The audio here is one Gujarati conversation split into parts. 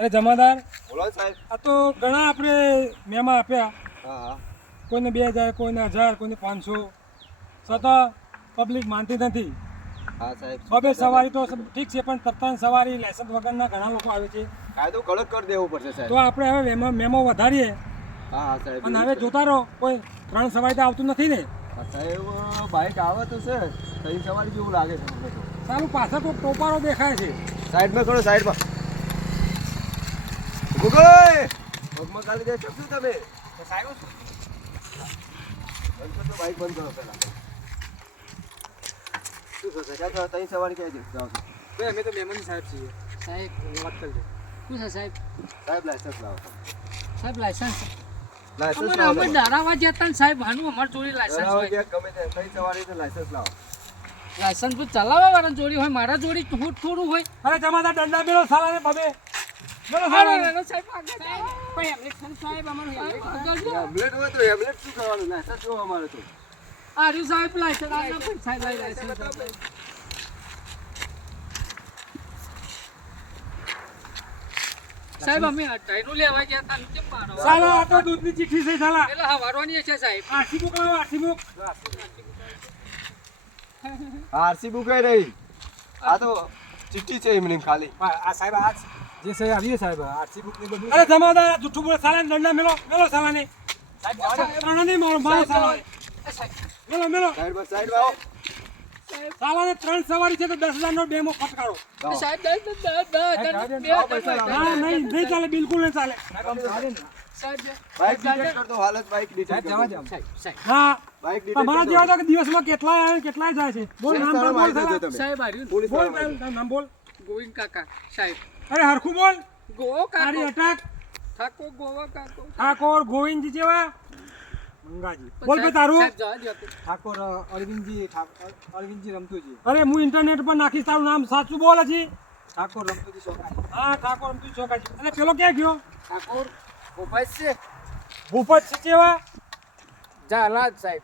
અરે જમાદાર, બોલો સાહેબ. આ તો ઘણા આપણે મેમાં આપ્યા. હા કોઈને 2000, કોઈને 1000, કોઈને 500. છતાં પબ્લિક માનતી નથી. હા સાહેબ. બબે સવારી તો ઠીક છે, પણ તત્તાન સવારી લાયસન્સ વગરના ઘણા લોકો આવે છે. કાયદો કડક કરી દેવો પડશે સાહેબ. તો આપણે હવે મેમો વધારીએ. હા સાહેબ. અને હવે જોતા રહો, કોઈ 3 સવારી તો આવતું નથી ને. સાહેબ બાઇક આવે તો છે, કઈ સવારી જેવું લાગે છે મને તો. સારું, પાછળ કોઈ ટોપારો દેખાય છે. સાઈડમાં કરો, સાઈડમાં. ગુગોય પગમાં કાલી દે શકશું તમે. સાહેબ બંધ કરો, બાઇક બંધ કરો પહેલા. શું થશે? ક્યાં તઈ સવારી ક્યાં જાવ છો? ભાઈ અમે તો મહેમાન સાહેબ છીએ. સાહેબ વાત કરજો. શું છે સાહેબ? સાહેબ લાયસન્સ લાવો. સાહેબ લાયસન્સ લાયસન્સ અમારે અમે ડારાવા જતા ને સાહેબ હાનું અમારી જોડી લાયસન્સ હોય. ગમે તે કઈ સવારી તો લાયસન્સ લાવો. લાયસન્સ તો ચલાવવા વાળા જોડી હોય, મારા જોડી થોડું હોય. અરે જમાદાર, દંડા મેળો સાલાને બબે. મેળો અરે સાલાને. અરે સાહેબ આગળ જાઓ. કોઈ એમલેટ સાહેબ અમારું હેલ્મેટ આગળ જાઓ. હેમલેટ હોય તો હેમલેટ શું કરવાનું? લાયસન્સ જો અમારે તો. આ રહ્યું સાહેબ લાયસન્સ આ પણ સાહેબ લાયસન્સ સાહેબ અમે ટ્રેનો લેવા ગયા હતા ને કેમ મારો સાલા આ તો દૂધની ચીઠી છે સાલા. એટલે હા વારવાની છે સાહેબ. આરસી બુક લાવો, આરસી બુક. આરસી બુક નહીં, આ તો ચિઠ્ઠી છે એમની ખાલી. આ સાહેબ આ જે સહી આવી સાહેબ, આરસી બુક ની બધું. અરે જમાદાર, આ જુઠ્ઠું બોલે સાલાને દંડા મેલો, મેલો સાલાને. સાહેબ ત્રણ નહીં મારો સાલા. મેલો મેલો. સાઈડમાં સાઈડમાં આવો. સાલાને 3 સવારી છે તો 10,000 નો ડેમો ફટકારો. સાહેબ ના નહીં ચાલે, બિલકુલ નહીં ચાલે. બાઇક ડિટેક્ટ કરતો હાલ જ બાઇક ડિટેક્ટ કરતો. હા, બાઇક તમારા ડિટેક્ટ જેવા તો દિવસમાં કેટલાય આવે કેટલાય જાય છે. બોલ નામ તો બોલ સાલા. સાહેબ આવ્યું પોલીસ બોલ વાળા તારું નામ બોલ. ગોવિંદ કાકા સાહેબ અરે હરખું બોલ. ગોવો તારી કાકો અટક ઠાકો ગોવા કાકો ઠાકોર ગોવિંદજી જેવા મંગાજી. બોલ બે તારું. સાહેબ જવા દો. ઠાકોર અરવિંદજી રમતુજી. અરે હું ઇન્ટરનેટ પર નાખીશ, તારું નામ સાચું બોલ હજી. ઠાકોર રમતુજી ચોકાજી. હા ઠાકોર રમતુજી ચોકાજી. અને પેલો ક્યાં ગયો? ઠાકોર ગોપાઈ છે ભૂપત છે જેવા. જાલાદ સાહેબ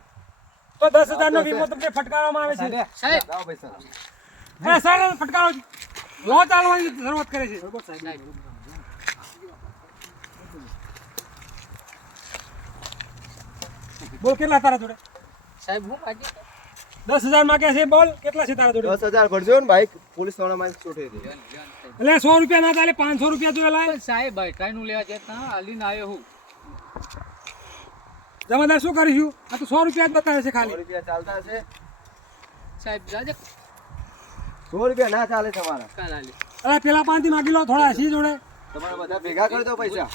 તો 10,000 નો વીમો તમને ફટકારવામાં આવે છે. સાહેબ લાવો પૈસા. અરે સાહેબ ફટકારો લો ચાલવાની શરૂઆત કરે છે. બોલ કેટલા તારા જોડે? સાહેબ હું માગી 10,000 માંગે છે. બોલ કેટલા છે તારા જોડે? 10,000 ભરજો ને બાઇક પોલીસ વાળા માં છોટે દે. એટલે 100 રૂપિયા ના ચાલે, 500 રૂપિયા તો લાય. સાહેબ ભાઈ ટ્રાઈનું લેવા જતા હાલીને આવ્યો હું જમાદાર શું કરીશું? આ તો 100 રૂપિયા જ બતાવે છે 100 ખાલી. રૂપિયા ચાલતા છે. સાહેબ જાજે 100 રૂપિયા ના ચાલે તમારા. કાલ હાલી અરે પેલા 5 થી માગી લો, થોડા હસી જોડે. તમારા બધા ભેગા કરી દો પૈસા.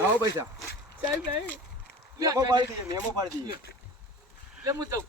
લાવો પૈસા. સાહેબ નહીં મેમો પાડી દઈએ, મેમો પાડી દઈએ. લે હું જાઉં